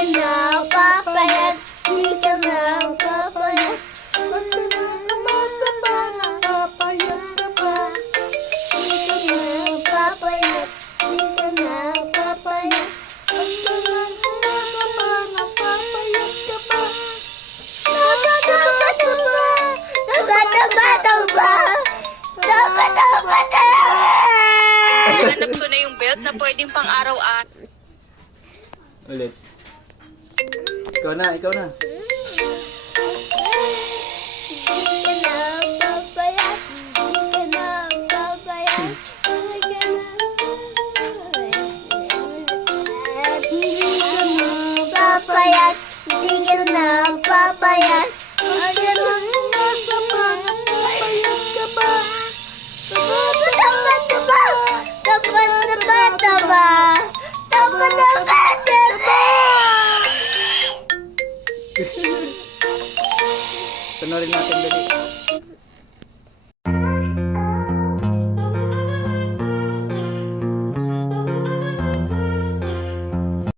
ka na papayag, di ka na papayag. Huwag ka na masama, papayag ka ba? Di ka na papayag, di ka na papayag. Huwag ka na masama, papayag ka ba? Taba, taba, taba! Taba, taba, taba! Taba, taba, taba! Hanap ko na yung belt na pwedeng pang araw-araw. Ulit. Ikaw na, ikaw na. Di ka na papayag, di ka na papayag, di ka na papayag, di ka na papayag. Huwag ka na masama, papayag ka ba? Taba, taba, taba! Taba, taba, taba! Taba, taba, taba! Panorin natin dali.